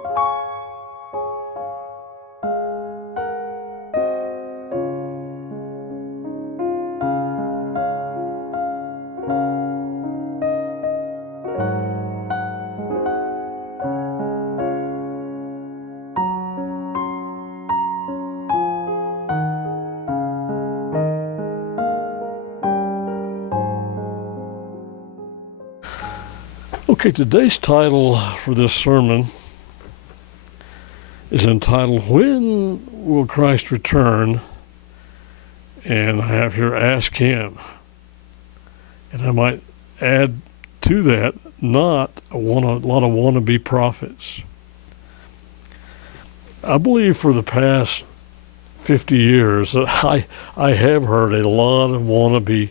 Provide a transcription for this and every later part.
Okay, today's title for this sermon is entitled, When Will Christ Return? And I have here, Ask Him. And I might add to that, not a lot of wannabe prophets. I believe for the past 50 years that I have heard a lot of wannabe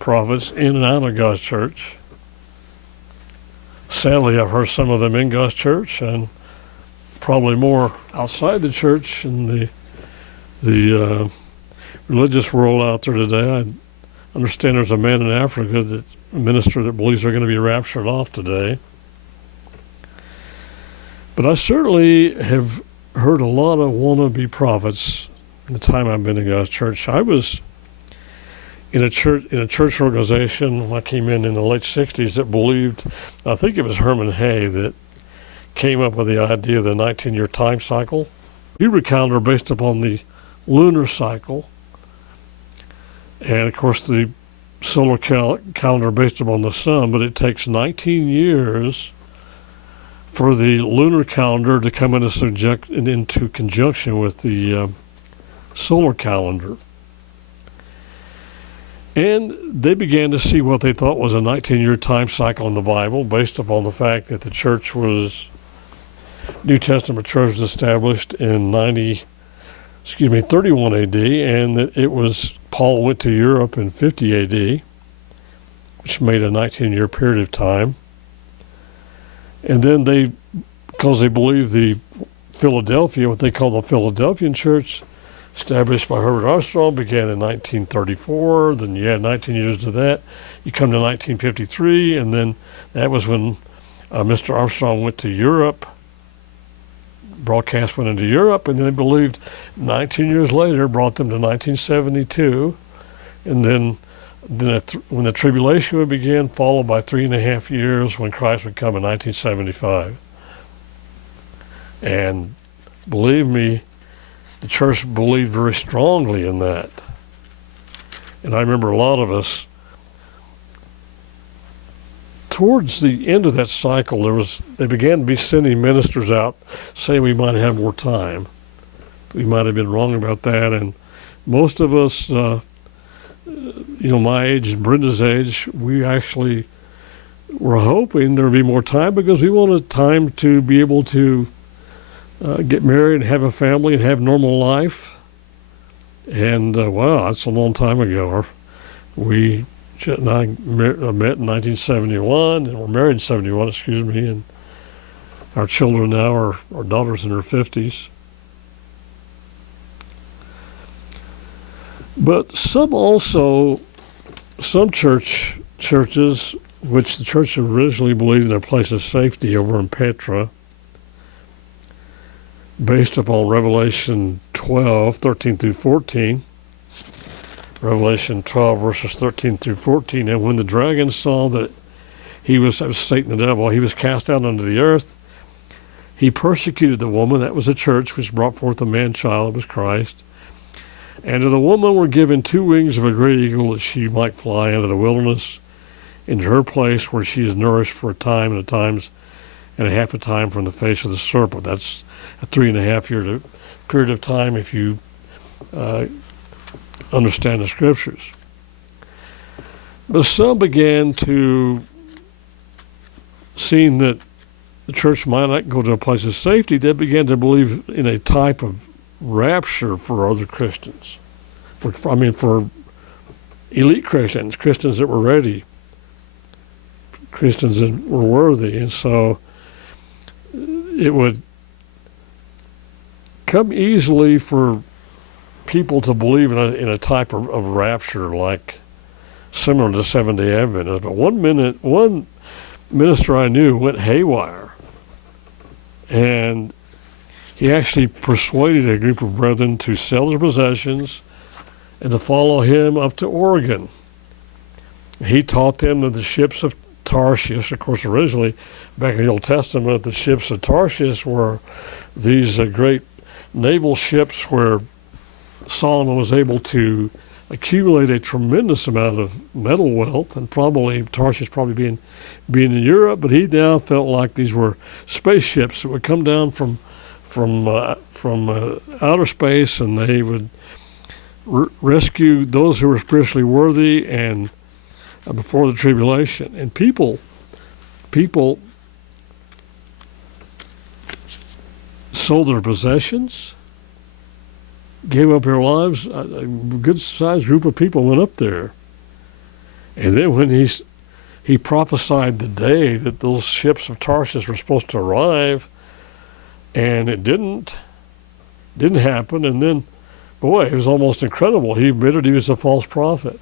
prophets in and out of God's church. Sadly, I've heard some of them in God's church, and probably more outside the church in the religious world out there today. I understand there's a man in Africa, a minister that believes they're going to be raptured off today. But I certainly have heard a lot of wannabe prophets in the time I've been in God's church. I was in a church organization when I came in the late 60s that believed, I think it was Herman Hay that came up with the idea of the 19-year time cycle. Hebrew calendar based upon the lunar cycle, and of course the solar calendar based upon the sun, but it takes 19 years for the lunar calendar to come into conjunction with the solar calendar. And they began to see what they thought was a 19-year time cycle in the Bible based upon the fact that the New Testament church was established in 31 AD, and that Paul went to Europe in 50 AD, which made a 19-year period of time. And then because they believed what they call the Philadelphian church, established by Herbert Armstrong, began in 1934. Then you add 19 years to that. You come to 1953, and then that was when Mr. Armstrong went to Europe. Broadcast went into Europe, and then they believed 19 years later brought them to 1972. And then when the tribulation would begin, followed by 3.5 years when Christ would come in 1975. And believe me, the church believed very strongly in that. And I remember a lot of us, towards the end of that cycle, they began to be sending ministers out saying we might have more time. We might have been wrong about that. And most of us, my age and Brenda's age, we actually were hoping there would be more time because we wanted time to be able to get married and have a family and have normal life. And wow, that's a long time ago. Jet and I met in 1971, and we're married in 71, and our children now are our daughter's in her 50s. But some churches, which the church originally believed in a place of safety over in Petra, based upon Revelation 12, 13 through 14, Revelation 12, verses 13 through 14, and when the dragon saw that that was Satan the devil, he was cast out unto the earth, he persecuted the woman, that was the church, which brought forth a man-child, it was Christ. And to the woman were given 2 wings of a great eagle, that she might fly into the wilderness, into her place where she is nourished for a time and a half a time from the face of the serpent. That's a 3.5 year period of time if you understand the scriptures. But some began to, seeing that the church might not go to a place of safety, they began to believe in a type of rapture for other Christians. For elite Christians that were ready, Christians that were worthy. And so it would come easily for people to believe in a type of rapture like similar to Seventh-day Adventists. But one minister I knew went haywire And he actually persuaded a group of brethren to sell their possessions and to follow him up to Oregon. He taught them that the ships of Tarshish, of course, originally back in the Old Testament, the ships of Tarshish were these great naval ships where Solomon was able to accumulate a tremendous amount of metal wealth, and probably Tarshish being in Europe, but he now felt like these were spaceships that would come down from outer space, and they would rescue those who were spiritually worthy and before the tribulation. And people sold their possessions, gave up their lives. A good-sized group of people went up there. And then when he prophesied the day that those ships of Tarshish were supposed to arrive, and it didn't happen. And then, boy, it was almost incredible. He admitted he was a false prophet.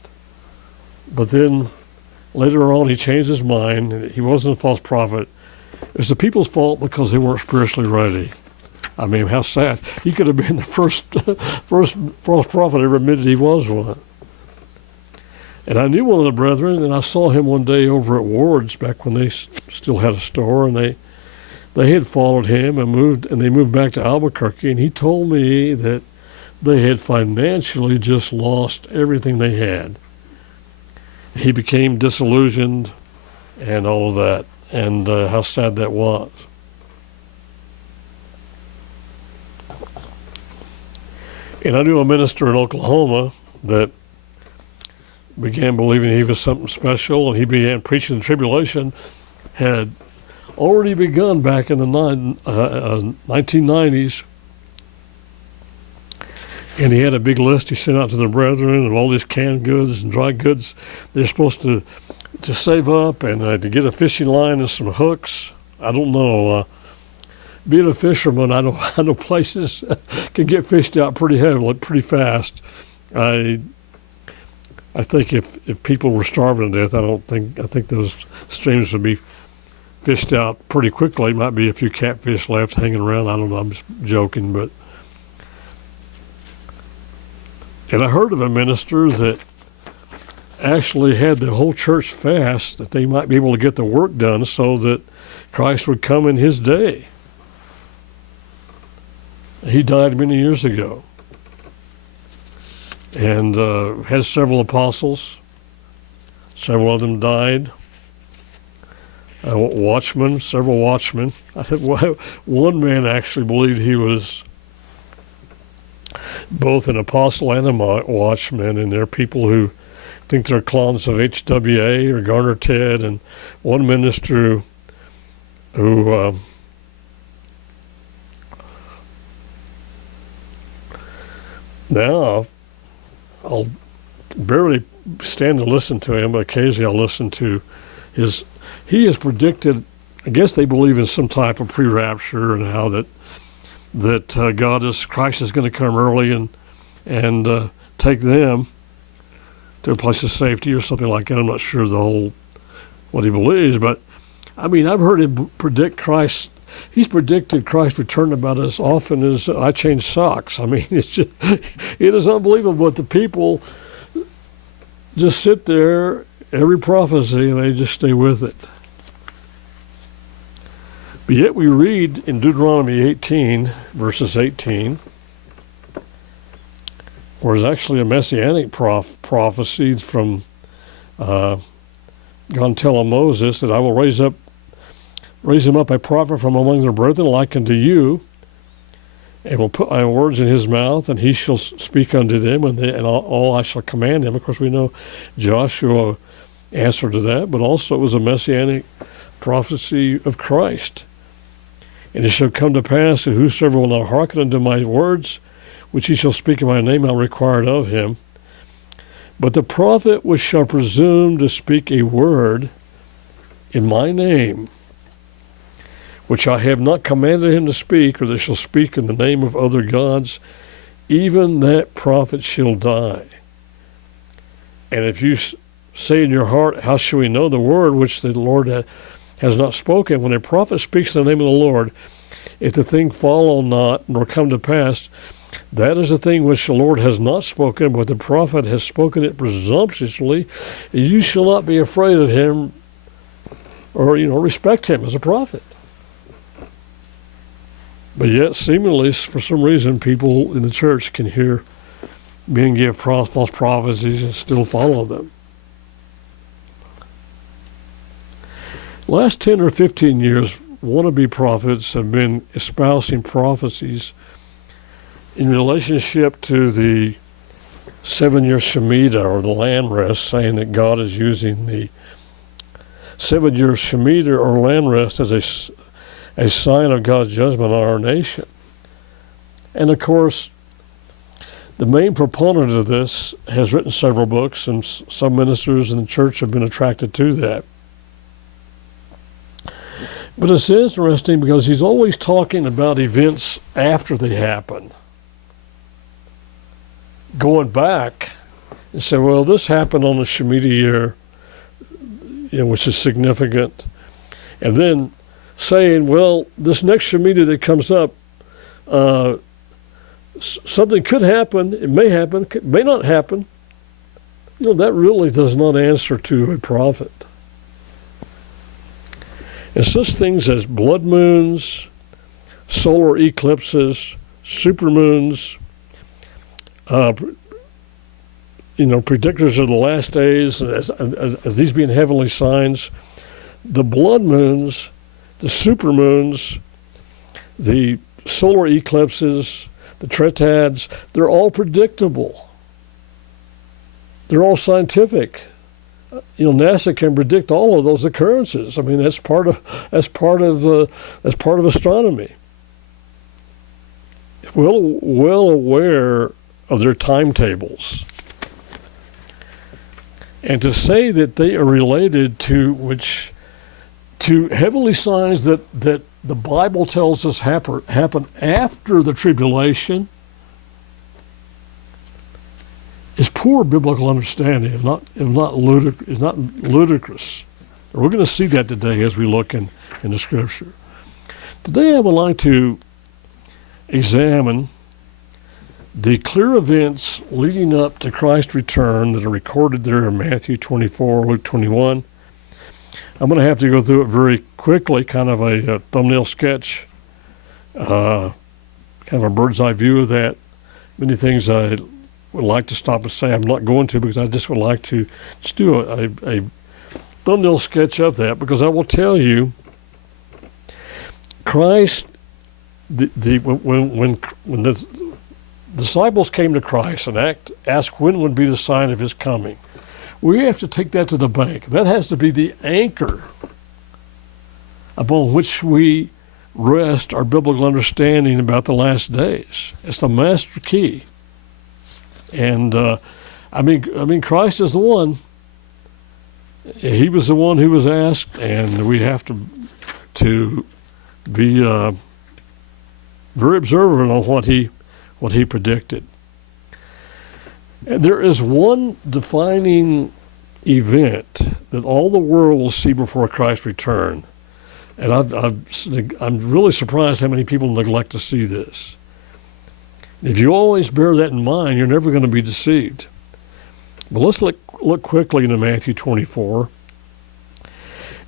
But then later on he changed his mind. He wasn't a false prophet. It was the people's fault because they weren't spiritually ready. I mean, how sad. He could have been the first false prophet ever admitted he was one. And I knew one of the brethren, and I saw him one day over at Ward's back when they still had a store, and they had followed him and they moved back to Albuquerque, and he told me that they had financially just lost everything they had. He became disillusioned and all of that, and how sad that was. And I knew a minister in Oklahoma that began believing he was something special, and he began preaching the tribulation, had already begun back in the 1990s. And he had a big list he sent out to the brethren of all these canned goods and dry goods they're supposed to save up, and to get a fishing line and some hooks. I don't know. Being a fisherman, I know places can get fished out pretty heavily, pretty fast. I think if people were starving to death, I think those streams would be fished out pretty quickly. Might be a few catfish left hanging around. I don't know. I'm just joking, but. And I heard of a minister that actually had the whole church fast that they might be able to get the work done so that Christ would come in his day. He died many years ago, and had several apostles. Several of them died. Several watchmen. I think one man actually believed he was both an apostle and a watchman, and there are people who think they're clones of HWA or Garner Ted, and one minister who now I'll barely stand to listen to him, but occasionally I'll listen to he has predicted, I guess they believe in some type of pre-rapture, and how that Christ is going to come early and take them to a place of safety or something like that. I'm not sure what he believes, but I mean, I've heard him predict Christ. He's predicted Christ's return about as often as I change socks. I mean, it is unbelievable, but the people just sit there, every prophecy, and they just stay with it. But yet we read in Deuteronomy 18, verses 18, where there's actually a messianic prophecy from God telling Moses that I will raise him up a prophet from among their brethren like unto you, and will put my words in his mouth, and he shall speak unto them, and all I shall command him. Of course, we know Joshua answered to that, but also it was a messianic prophecy of Christ. And it shall come to pass that whosoever will not hearken unto my words, which he shall speak in my name, I'll require it of him. But the prophet which shall presume to speak a word in my name, which I have not commanded him to speak, or that shall speak in the name of other gods, even that prophet shall die. And if you say in your heart, how shall we know the word which the Lord has not spoken? When a prophet speaks in the name of the Lord, if the thing follow not, nor come to pass, that is a thing which the Lord has not spoken, but the prophet has spoken it presumptuously. You shall not be afraid of him, or, respect him as a prophet. But yet, seemingly, for some reason, people in the church can hear men give false prophecies and still follow them. Last 10 or 15 years, wannabe prophets have been espousing prophecies in relationship to the 7-year Shemitah, or the land rest, saying that God is using the 7-year Shemitah or land rest as a sign of God's judgment on our nation. And of course, the main proponent of this has written several books, and some ministers in the church have been attracted to that. But it's interesting because he's always talking about events after they happen. Going back and say, well, this happened on the Shemitah year, which is significant. And then saying, well, this next Shemitah that comes up, something could happen, it may happen, it may not happen. That really does not answer to a prophet. And such things as blood moons, solar eclipses, supermoons, predictors of the last days, as these being heavenly signs, the blood moons, the supermoons, the solar eclipses, the tretads, they're all predictable. They're all scientific. NASA can predict all of those occurrences. I mean, that's part of astronomy. Well aware of their timetables, and to say that they are related to heavenly signs that the Bible tells us happen after the tribulation is poor biblical understanding, if not ludicrous. We're going to see that today as we look in the Scripture. Today I would like to examine the clear events leading up to Christ's return that are recorded there in Matthew 24, Luke 21. I'm going to have to go through it very quickly, kind of a thumbnail sketch, kind of a bird's eye view of that. Many things I would like to stop and say I'm not going to, because I just would like to just do a thumbnail sketch of that, because I will tell you, Christ, when the disciples came to Christ and asked when would be the sign of his coming, we have to take that to the bank. That has to be the anchor upon which we rest our biblical understanding about the last days. It's the master key. And Christ is the one. He was the one who was asked, and we have to be very observant on what he predicted. And there is one defining event that all the world will see before Christ's return, and I'm really surprised how many people neglect to see this. If you always bear that in mind, you're never going to be deceived. But let's look quickly into Matthew 24.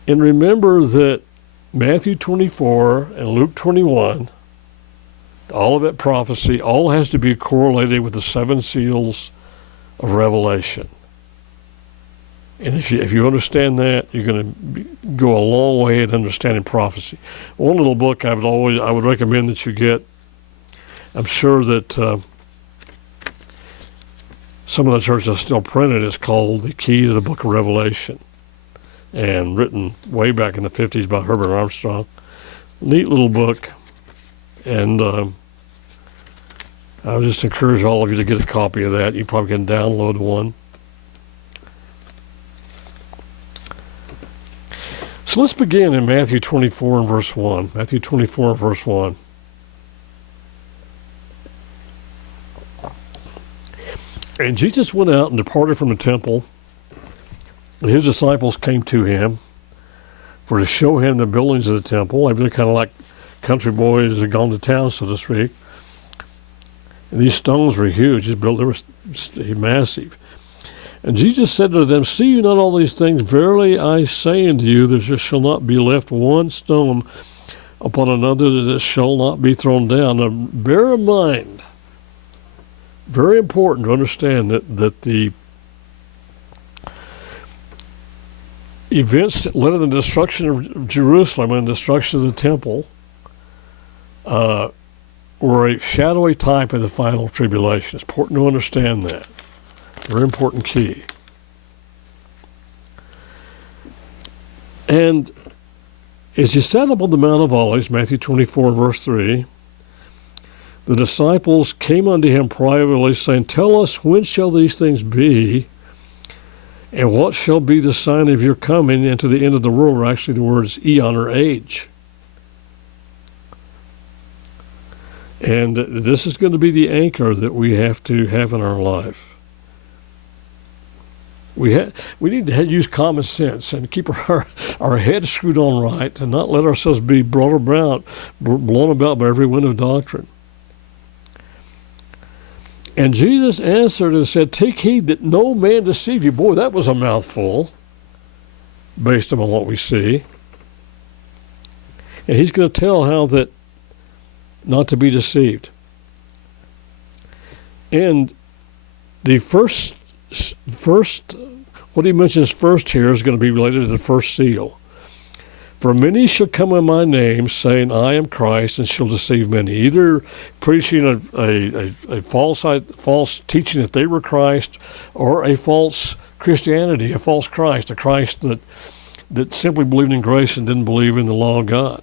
And remember that Matthew 24 and Luke 21, all of that prophecy, all has to be correlated with the 7 seals of Revelation. And if you understand that, you're going to go a long way in understanding prophecy. One little book I would recommend that you get, I'm sure that some of the churches still print it, is called The Key to the Book of Revelation, and written way back in the 50s by Herbert Armstrong. Neat little book, and I would just encourage all of you to get a copy of that. You probably can download one. So let's begin in Matthew 24 and verse 1. Matthew 24 and verse 1. And Jesus went out and departed from the temple, and his disciples came to him for to show him the buildings of the temple. They really kind of like country boys had gone to town, so to speak. And these stones were huge. They were massive. And Jesus said to them, "See you not all these things? Verily I say unto you, there shall not be left one stone upon another that shall not be thrown down." Now, bear in mind, very important to understand that the events that led to the destruction of Jerusalem and the destruction of the temple were a shadowy type of the final tribulation. It's important to understand that. Very important key. And as he sat up on the Mount of Olives, Matthew 24, verse 3, the disciples came unto him privately, saying, "Tell us, when shall these things be? And what shall be the sign of your coming into the end of the world?" Or actually the words eon or age. And this is going to be the anchor that we have to have in our life. We need to use common sense and keep our heads screwed on right and not let ourselves be blown about by every wind of doctrine. And Jesus answered and said, "Take heed that no man deceive you." Boy, that was a mouthful based on what we see. And he's going to tell how that not to be deceived. And the first, what he mentions first here is going to be related to the first seal. "For many shall come in my name, saying, I am Christ, and shall deceive many." Either preaching a false teaching that they were Christ, or a false Christianity, a false Christ, a Christ that simply believed in grace and didn't believe in the law of God.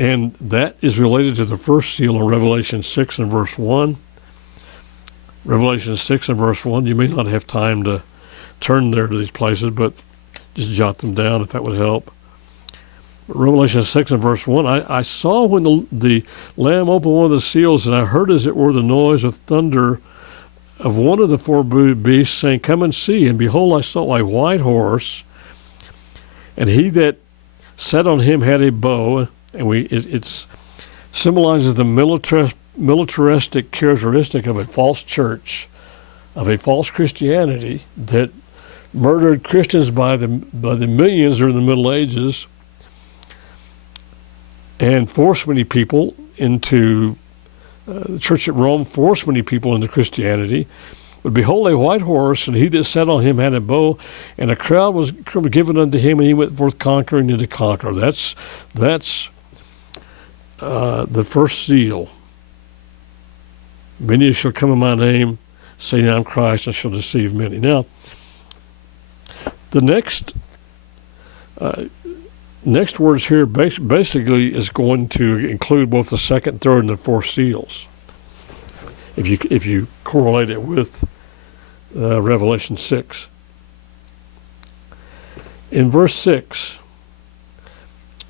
And that is related to the first seal in Revelation 6 and verse 1. Revelation 6 and verse 1, you may not have time to turn there to these places, but just jot them down if that would help. Revelation 6 and verse 1, I saw when the Lamb opened one of the seals, and I heard as it were the noise of thunder of one of the four beasts, saying, "Come and see." And behold, I saw a white horse, and he that sat on him had a bow. And it symbolizes the militaristic characteristic of a false church, of a false Christianity that murdered Christians by the millions during the Middle Ages and forced many people into the church at Rome, forced many people into Christianity. But behold, a white horse, and he that sat on him had a bow, and a crowd was given unto him, and he went forth conquering and to conquer. That's the first seal. "Many shall come in my name, saying, I am Christ, and shall deceive many." Now, the next words here basically is going to include both the second, third, and the fourth seals. If you correlate it with Revelation 6. In verse 6,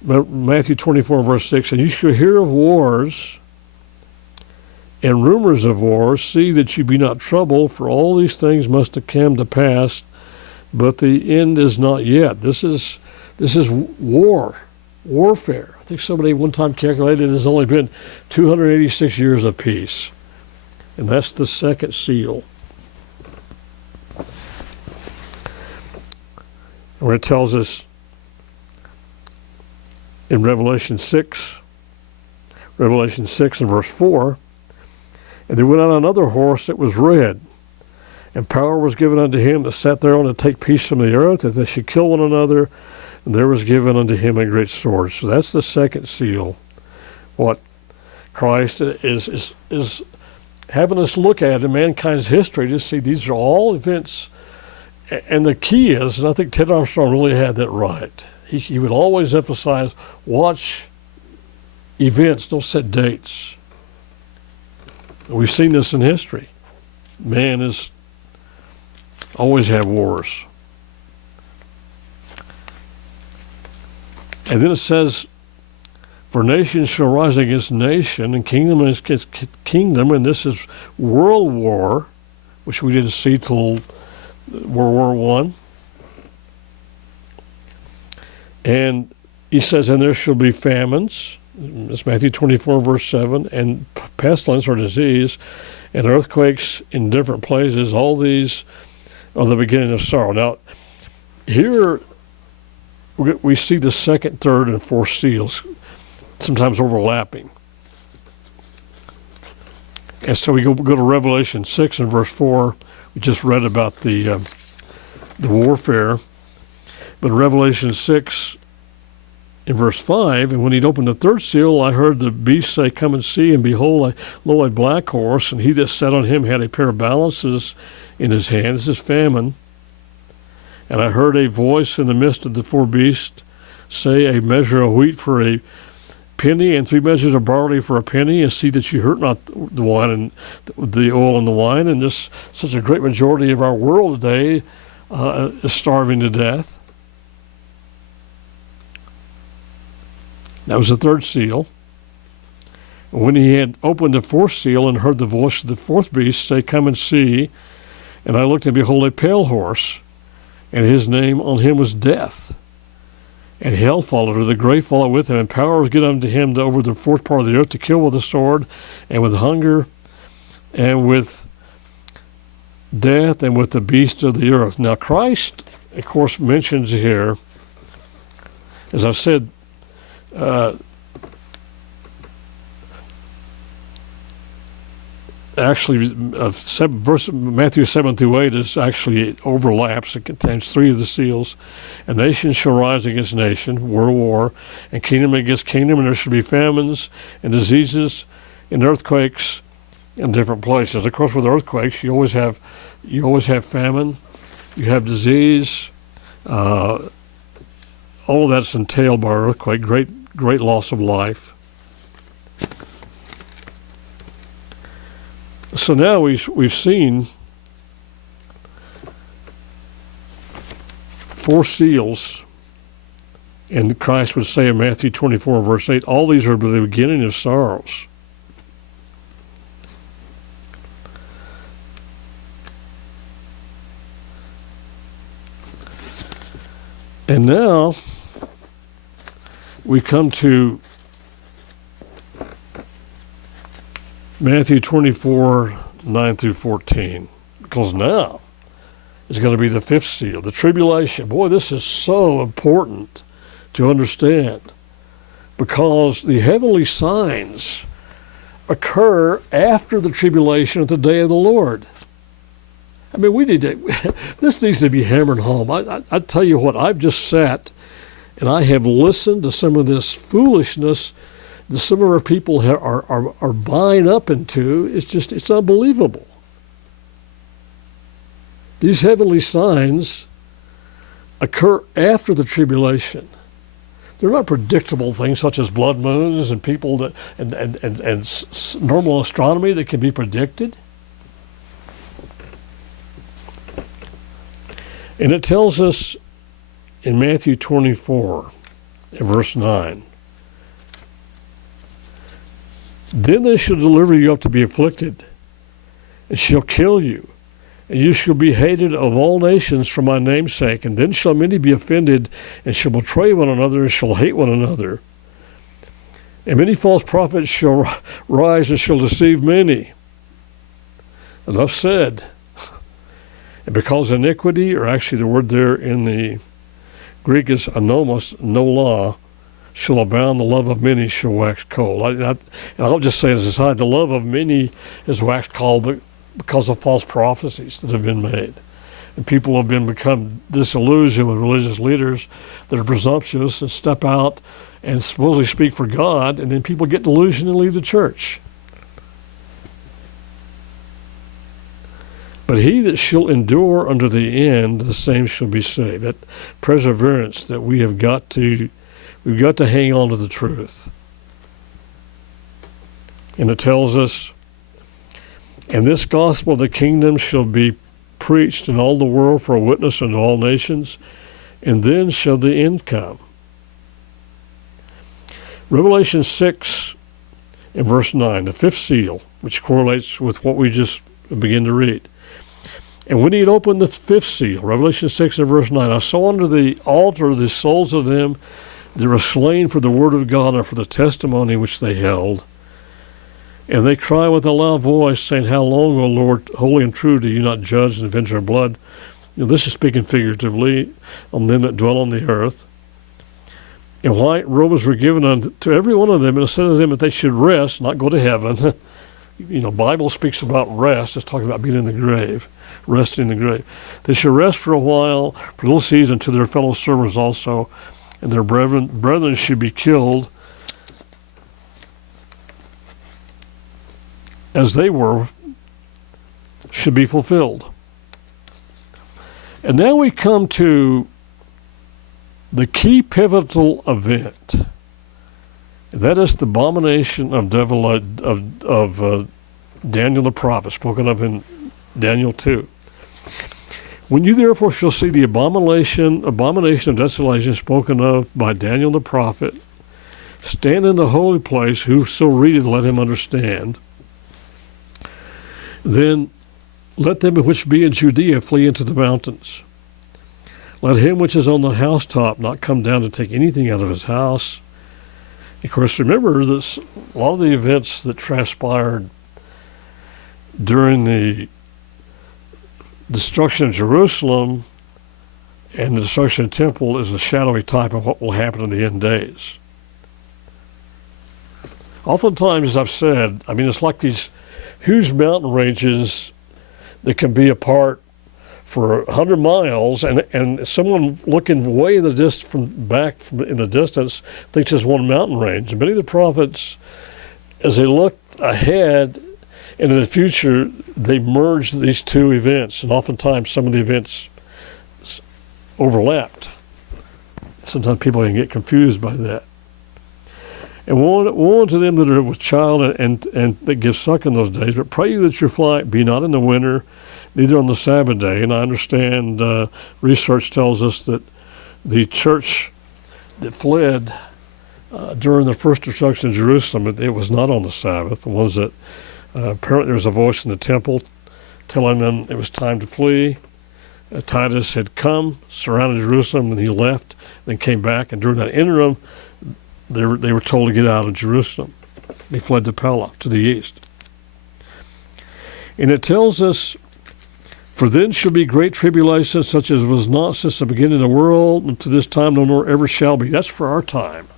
Matthew 24, verse 6, "And you shall hear of wars and rumors of wars. See that you be not troubled, for all these things must come to pass, but the end is not yet." This is warfare. I think somebody one time calculated there's only been 286 years of peace. And that's the second seal, where it tells us in Revelation 6 and verse 4, "And there went out another horse that was red, and power was given unto him that sat thereon to take peace from the earth, that they should kill one another, and there was given unto him a great sword." So that's the second seal. What Christ is having us look at in mankind's history to see these are all events. And the key is, and I think Ted Armstrong really had that right, he would always emphasize, watch events, don't set dates. We've seen this in history. Man has always had wars. And then it says, "For nation shall rise against nation, and kingdom against kingdom," and this is world war, which we didn't see till World War I. And he says, and there shall be famines, it's Matthew 24, verse 7, and pestilence or disease, and earthquakes in different places. All these are the beginning of sorrow. Now, here we see the second, third, and fourth seals sometimes overlapping. And so we go to Revelation 6 and verse 4. We just read about the warfare. But in Revelation 6 in verse 5, and when he'd opened the third seal, I heard the beast say, come and see, and behold, lo, a black horse, and he that sat on him had a pair of balances in his hand. This is famine. And I heard a voice in the midst of the four beasts say, a measure of wheat for a penny, and 3 measures of barley for a penny, and see that you hurt not the wine and the oil and the wine. And just such a great majority of our world today is starving to death. That was the third seal. And when he had opened the fourth seal and heard the voice of the fourth beast say, come and see, and I looked, and behold, a pale horse, and his name on him was Death. And hell followed her, the grave followed with him, and power was given unto him over the fourth part of the earth to kill with the sword, and with hunger, and with death, and with the beasts of the earth. Now Christ, of course, mentions here, as I've said, actually, Matthew 7 through 8 is actually, it overlaps. It contains 3 of the seals. And nation shall rise against nation, world war, and kingdom against kingdom, and there shall be famines and diseases and earthquakes in different places. Of course, with earthquakes, you always have famine, you have disease. All of that's entailed by earthquake. Great loss of life. So now we've seen 4 seals, and Christ would say in Matthew 24, verse 8, all these are the beginning of sorrows. And now we come to Matthew 24, 9 through 14, because now is going to be the 5th seal, the tribulation. Boy, this is so important to understand, because the heavenly signs occur after the tribulation at the day of the Lord. I mean, this needs to be hammered home. I tell you what, I've just sat and I have listened to some of this foolishness that some of our people are buying up into. It's unbelievable. These heavenly signs occur after the tribulation. They're not predictable things such as blood moons and people that and normal astronomy that can be predicted. And it tells us in Matthew 24, in verse 9, then they shall deliver you up to be afflicted, and shall kill you, and you shall be hated of all nations for my name's sake. And then shall many be offended, and shall betray one another, and shall hate one another. And many false prophets shall rise and shall deceive many. Enough said. And because iniquity, or actually the word there in the Greek is anomos, no law, shall abound, the love of many shall wax cold. And I'll just say as a side, the love of many is waxed cold because of false prophecies that have been made. And people have become disillusioned with religious leaders that are presumptuous and step out and supposedly speak for God, and then people get delusioned and leave the church. But he that shall endure unto the end, the same shall be saved. That perseverance that we've got to hang on to the truth. And it tells us, and this gospel of the kingdom shall be preached in all the world for a witness unto all nations, and then shall the end come. Revelation 6 and verse 9, the 5th seal, which correlates with what we just begin to read. And when he had opened the fifth seal, Revelation 6 and verse 9, I saw under the altar the souls of them that were slain for the word of God and for the testimony which they held. And they cry with a loud voice, saying, How long, O Lord, holy and true, do you not judge and avenge our blood? This is speaking figuratively on them that dwell on the earth. And white robes were given unto every one of them, and it said to them that they should rest, not go to heaven. Bible speaks about rest. It's talking about being in the grave, resting in the grave. They should rest for a while, for a little season, to their fellow servants also, and their brethren should be killed as they were, should be fulfilled. And now we come to the key pivotal event. That is the abomination of Daniel the prophet, spoken of in Daniel 2. When you therefore shall see the abomination of desolation spoken of by Daniel the prophet, stand in the holy place, whoso readeth, let him understand. Then let them which be in Judea flee into the mountains. Let him which is on the housetop not come down to take anything out of his house. Of course, remember that a lot of the events that transpired during the destruction of Jerusalem and the destruction of the temple is a shadowy type of what will happen in the end days. Oftentimes, as I've said, it's like these huge mountain ranges that can be apart for 100 miles, and someone looking way in the in the distance thinks it's one mountain range. Many of the prophets, as they looked ahead into the future, they merged these two events, and oftentimes some of the events overlapped. Sometimes people can get confused by that. And woe unto them that are with child and that give suck in those days, but pray you that your flight be not in the winter, neither on the Sabbath day. And I understand research tells us that the church that fled during the first destruction of Jerusalem, it was not on the Sabbath. The ones that apparently there was a voice in the temple telling them it was time to flee. Titus had come, surrounded Jerusalem, and he left, then came back. And during that interim, they were told to get out of Jerusalem. They fled to Pella, to the east. And it tells us, for then shall be great tribulation, such as was not since the beginning of the world, and to this time no more ever shall be. That's for our time.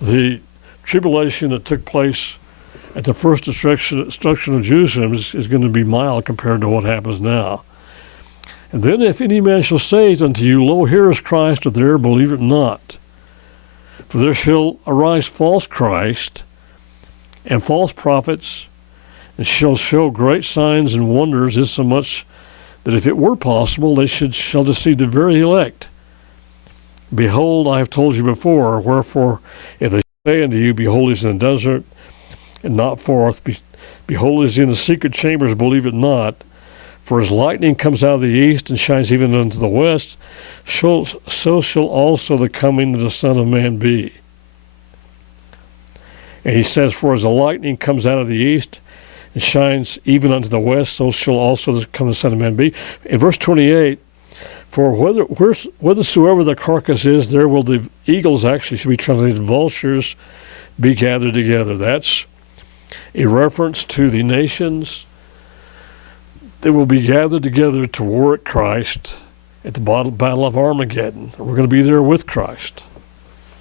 The tribulation that took place at the first destruction of Jerusalem is going to be mild compared to what happens now. And then if any man shall say unto you, Lo, here is Christ, or there, believe it not. For there shall arise false Christ and false prophets, and shall show great signs and wonders, insomuch that if it were possible, they shall deceive the very elect. Behold, I have told you before, wherefore, if they say unto you, Behold, he is in the desert, and not forth, Behold, he is in the secret chambers, believe it not. For as lightning comes out of the east and shines even unto the west, so shall also the coming of the Son of Man be. And he says, For as the lightning comes out of the east and shines even unto the west, so shall also the coming of the Son of Man be. In verse 28, For whithersoever the carcass is, there will the eagles, actually should be translated vultures, be gathered together. That's a reference to the nations that will be gathered together to war at Christ at the Battle of Armageddon. We're going to be there with Christ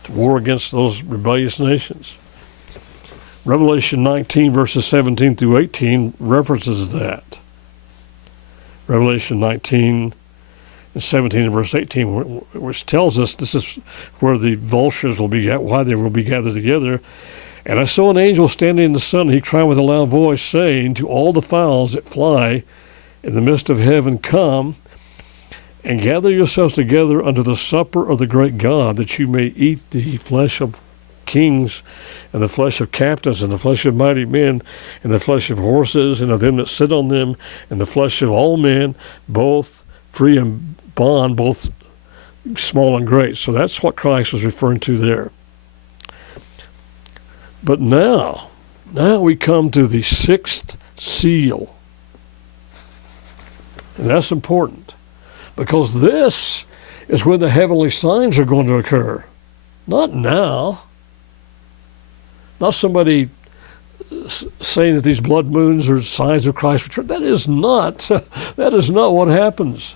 to war against those rebellious nations. Revelation 19, verses 17 through 18 references that. Revelation 19 and 17 and verse 18, which tells us this is where the vultures will be, why they will be gathered together. And I saw an angel standing in the sun, and he cried with a loud voice, saying to all the fowls that fly in the midst of heaven, Come and gather yourselves together unto the supper of the great God, that you may eat the flesh of kings, and the flesh of captains, and the flesh of mighty men, and the flesh of horses, and of them that sit on them, and the flesh of all men, both free and bond, both small and great. So that's what Christ was referring to there. But now we come to the sixth seal. And that's important, because this is when the heavenly signs are going to occur. Not now. Not somebody saying that these blood moons are signs of Christ's return. That is not what happens.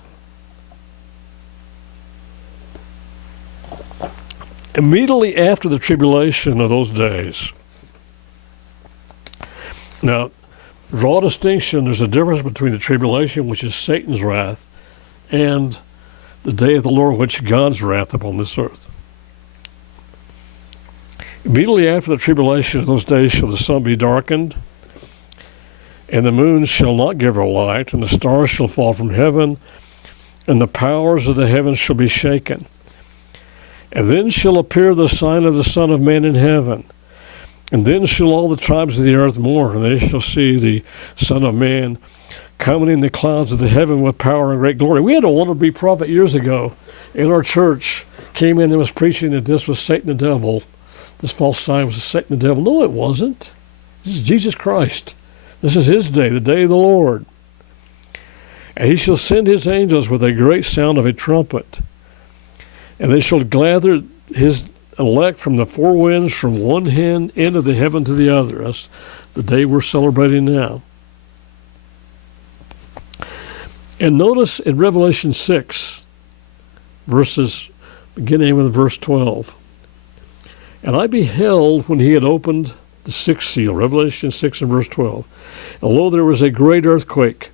Immediately after the tribulation of those days. Now, draw a distinction. There's a difference between the tribulation, which is Satan's wrath, and the day of the Lord, which God's wrath upon this earth. Immediately after the tribulation of those days shall the sun be darkened, and the moon shall not give her light, and the stars shall fall from heaven, and the powers of the heavens shall be shaken. And then shall appear the sign of the Son of Man in heaven. And then shall all the tribes of the earth mourn, and they shall see the Son of Man coming in the clouds of the heaven with power and great glory. We had a wannabe prophet years ago in our church, came in and was preaching that this was Satan the devil. This false sign was Satan the devil. No, it wasn't. This is Jesus Christ. This is his day, the day of the Lord. And he shall send his angels with a great sound of a trumpet. And they shall gather his elect from the four winds, from one end of the heaven to the other. That's the day we're celebrating now. And notice in Revelation 6, beginning with verse 12. And I beheld when he had opened the sixth seal, Revelation 6 and verse 12. And lo, there was a great earthquake,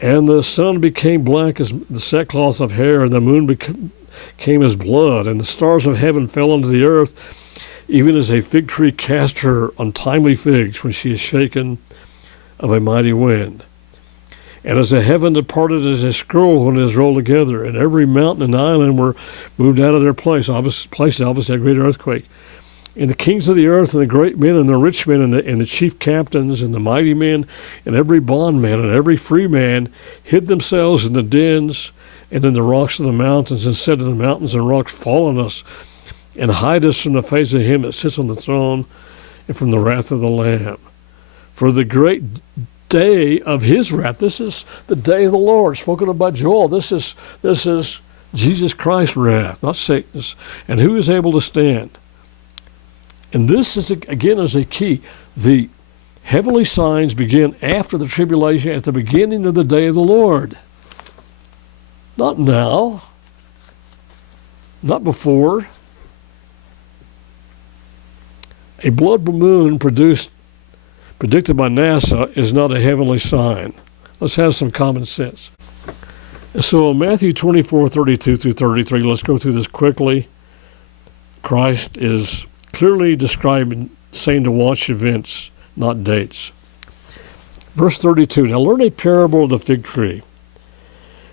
and the sun became black as the sackcloth of hair, and the moon became as blood, and the stars of heaven fell unto the earth, even as a fig tree cast her untimely figs when she is shaken of a mighty wind. And as the heaven departed as a scroll when it is rolled together, and every mountain and island were moved out of their place, obviously a great earthquake. And the kings of the earth, and the great men, and the rich men, and the chief captains, and the mighty men, and every bondman, and every free man, hid themselves in the dens, and in the rocks of the mountains, and said to the mountains and rocks, fall on us, and hide us from the face of him that sits on the throne, and from the wrath of the Lamb. For the great day of his wrath, this is the day of the Lord, spoken of by Joel. This is Jesus Christ's wrath, not Satan's. And who is able to stand? And this is, again, is a key. The heavenly signs begin after the tribulation, at the beginning of the day of the Lord. Not now. Not before. A blood moon predicted by NASA is not a heavenly sign. Let's have some common sense. So in Matthew 24:32 through 33, let's go through this quickly. Christ is clearly describing, saying to watch events, not dates. Verse 32, now learn a parable of the fig tree.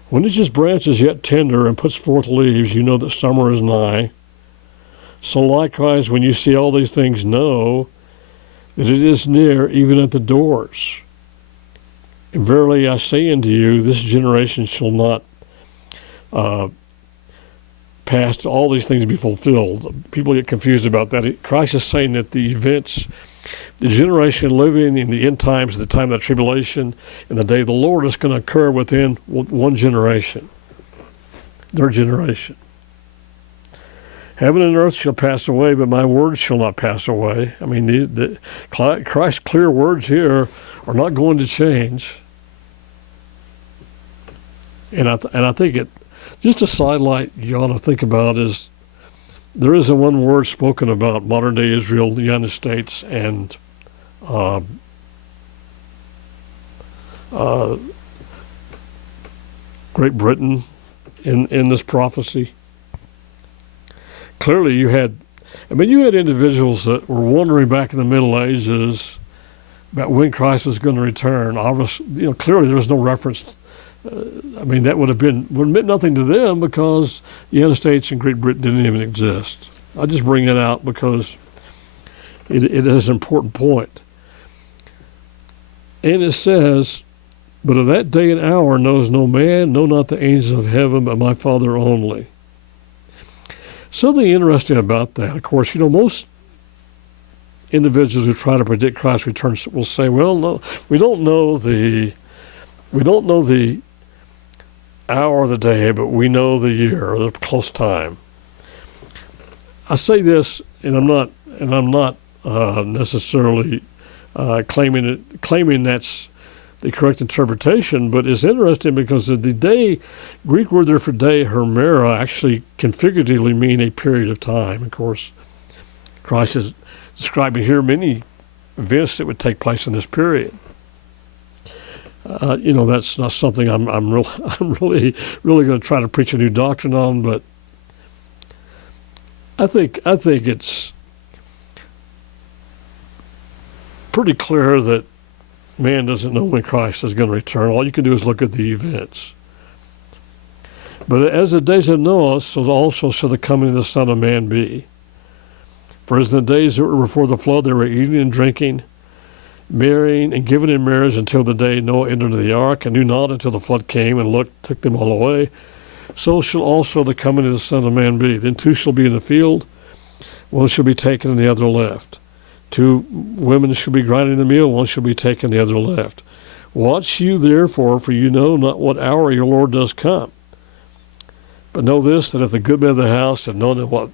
When its branch is yet tender and puts forth leaves, you know that summer is nigh. So likewise, when you see all these things, know that it is near, even at the doors. And verily I say unto you, this generation shall not pass to all these things be fulfilled. People get confused about that. Christ is saying that the events, the generation living in the end times, the time of the tribulation, and the day of the Lord is going to occur within one generation, their generation. Heaven and earth shall pass away, but my words shall not pass away. I mean, Christ's clear words here are not going to change. And I think it, just a sidelight you ought to think about is there isn't one word spoken about modern day Israel, the United States, and Great Britain in this prophecy. Clearly you had individuals that were wondering back in the Middle Ages about when Christ was going to return. Obviously, clearly there was no reference. That would have meant nothing to them because the United States and Great Britain didn't even exist. I just bring it out because it is an important point. And it says, but of that day and hour knows no man, no, not the angels of heaven, but my Father only. Something interesting about that, of course, most individuals who try to predict Christ's return will say, well, no, we don't know the hour of the day, but we know the year, or the close time. I say this, and I'm not necessarily claiming that's the correct interpretation, but it's interesting because the day, Greek word there for day, hermera, actually can figuratively mean a period of time. Of course, Christ is describing here many events that would take place in this period. That's not something I'm really going to try to preach a new doctrine on, but I think it's pretty clear that man doesn't know when Christ is going to return. All you can do is look at the events. But as the days of Noah, so also shall the coming of the Son of Man be. For as in the days that were before the flood, they were eating and drinking, marrying and giving in marriage until the day Noah entered into the ark, and knew not until the flood came and took them all away. So shall also the coming of the Son of Man be. Then two shall be in the field, one shall be taken and the other left. Two women shall be grinding the meal, one shall be taken, the other left. Watch you therefore, for you know not what hour your Lord does come. But know this, that if the good man of the house had known what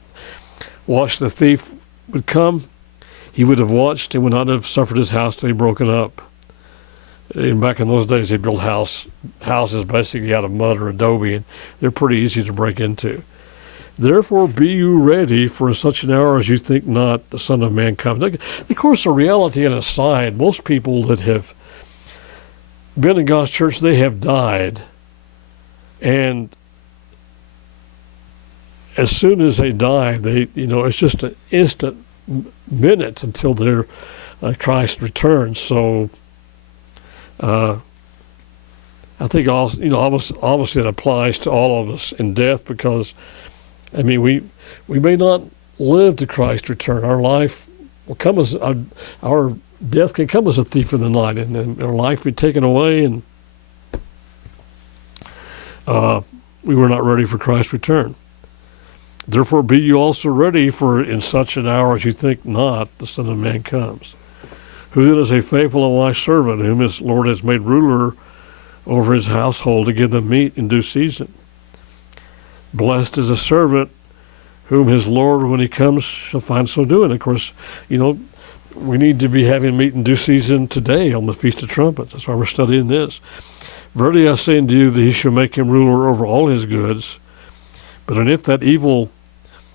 watch the thief would come, he would have watched and would not have suffered his house to be broken up. And back in those days, they built houses basically out of mud or adobe, and they're pretty easy to break into. Therefore be you ready, for such an hour as you think not the Son of Man comes. Of course, a reality and aside, most people that have been in God's church, they have died. And as soon as they die, it's just an instant minute until their Christ returns. So I think obviously it applies to all of us in death, because we may not live to Christ's return. Our life will come as our death can come as a thief in the night, and then our life be taken away, and we were not ready for Christ's return. Therefore be you also ready, for in such an hour as you think not, the Son of Man comes. Who then is a faithful and wise servant, whom his Lord has made ruler over his household, to give them meat in due season? Blessed is a servant whom his Lord, when he comes, shall find so doing. Of course, we need to be having meat in due season today on the Feast of Trumpets. That's why we're studying this. Verily I say unto you that he shall make him ruler over all his goods. But and if that evil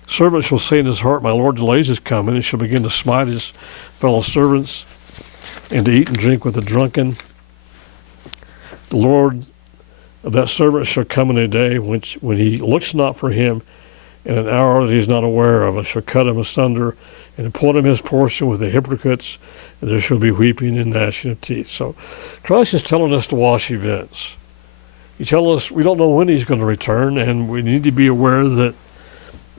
servant shall say in his heart, my Lord delays his coming, and shall begin to smite his fellow servants, and to eat and drink with the drunken, the Lord of that servant shall come in a day when he looks not for him, in an hour that he is not aware of, and shall cut him asunder, and appoint him his portion with the hypocrites, and there shall be weeping and gnashing of teeth. So Christ is telling us to watch events. He tells us we don't know when he's going to return, and we need to be aware that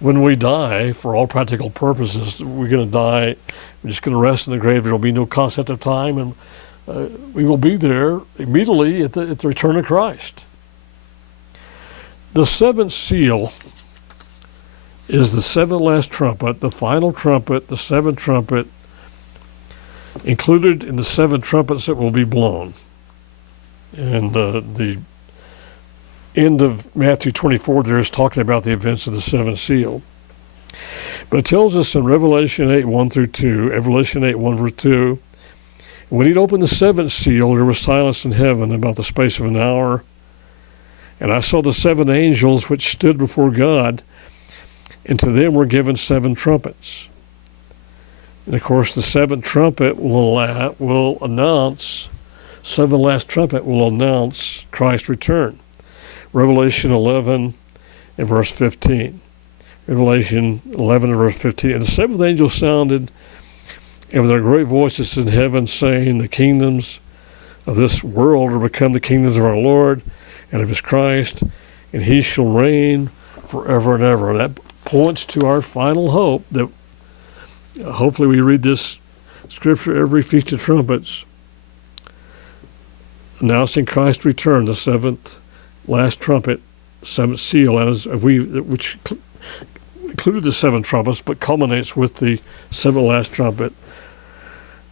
when we die, for all practical purposes, we're going to die. We're just going to rest in the grave. There will be no concept of time, and we will be there immediately at the return of Christ. The seventh seal is the seventh last trumpet, the final trumpet, the seventh trumpet, included in the seven trumpets that will be blown. And the end of Matthew 24 there is talking about the events of the seventh seal. But it tells us in Revelation 8, 1 through 2, Revelation 8, 1 verse 2, when he'd opened the seventh seal, there was silence in heaven about the space of an hour. And I saw the seven angels which stood before God, and to them were given seven trumpets. And of course, the seventh trumpet will announce, seven last trumpet will announce Christ's return. Revelation 11 and verse 15. Revelation 11 and verse 15. And the seventh angel sounded, and with their great voices in heaven, saying, the kingdoms of this world are become the kingdoms of our Lord and of his Christ, and he shall reign forever and ever. And that points to our final hope, that hopefully we read this scripture every Feast of Trumpets, announcing Christ's return, the seventh last trumpet, seventh seal, which included the seven trumpets, but culminates with the seventh last trumpet.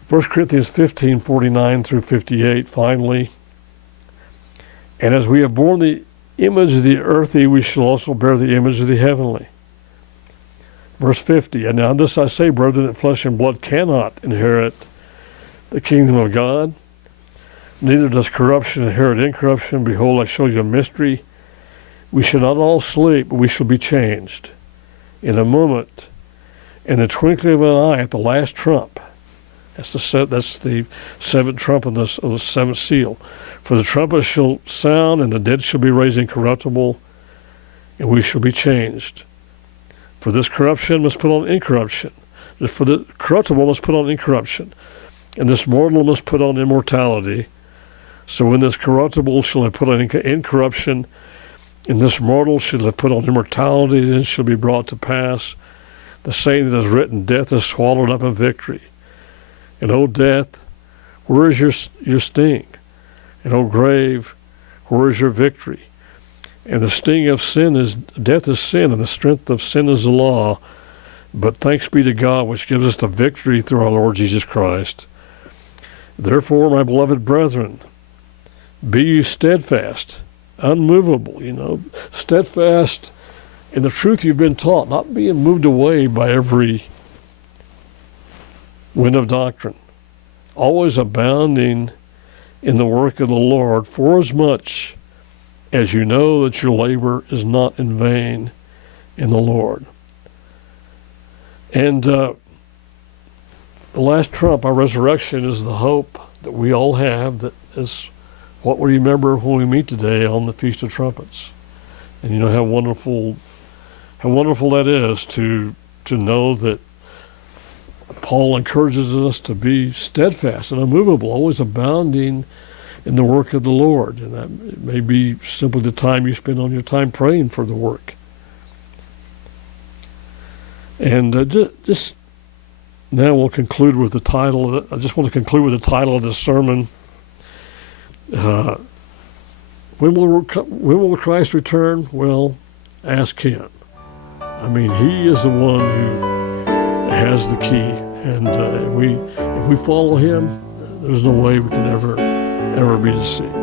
1 Corinthians 15, 49 through 58, finally. And as we have borne the image of the earthly, we shall also bear the image of the heavenly. Verse 50, and now this I say, brethren, that flesh and blood cannot inherit the kingdom of God, neither does corruption inherit incorruption. Behold, I show you a mystery. We shall not all sleep, but we shall be changed in a moment, in the twinkling of an eye, at the last trump. That's the seventh trump of the seventh seal. For the trumpet shall sound, and the dead shall be raised incorruptible, and we shall be changed. For this corruption must put on incorruption. For the corruptible must put on incorruption, and this mortal must put on immortality. So when this corruptible shall have put on incorruption, and this mortal shall have put on immortality, then shall be brought to pass the saying that is written, death is swallowed up in victory. And O death, where is your sting? And O grave, where is your victory? And the sting of sin is, death is sin, and the strength of sin is the law. But thanks be to God, which gives us the victory through our Lord Jesus Christ. Therefore, my beloved brethren, be you steadfast, unmovable, steadfast in the truth you've been taught, not being moved away by every wind of doctrine, always abounding in the work of the Lord, forasmuch as you know that your labor is not in vain in the Lord. And the last trump, our resurrection, is the hope that we all have, that is what we remember when we meet today on the Feast of Trumpets. And you know how wonderful that is to know that Paul encourages us to be steadfast and unmovable, always abounding in the work of the Lord. And that may be simply the time you spend on your time praying for the work. And just now we'll conclude with the title of it. I just want to conclude with the title of this sermon. When will Christ return? Well, ask him. I mean, he is the one who has the key, and if we follow him, there's no way we can ever be deceived.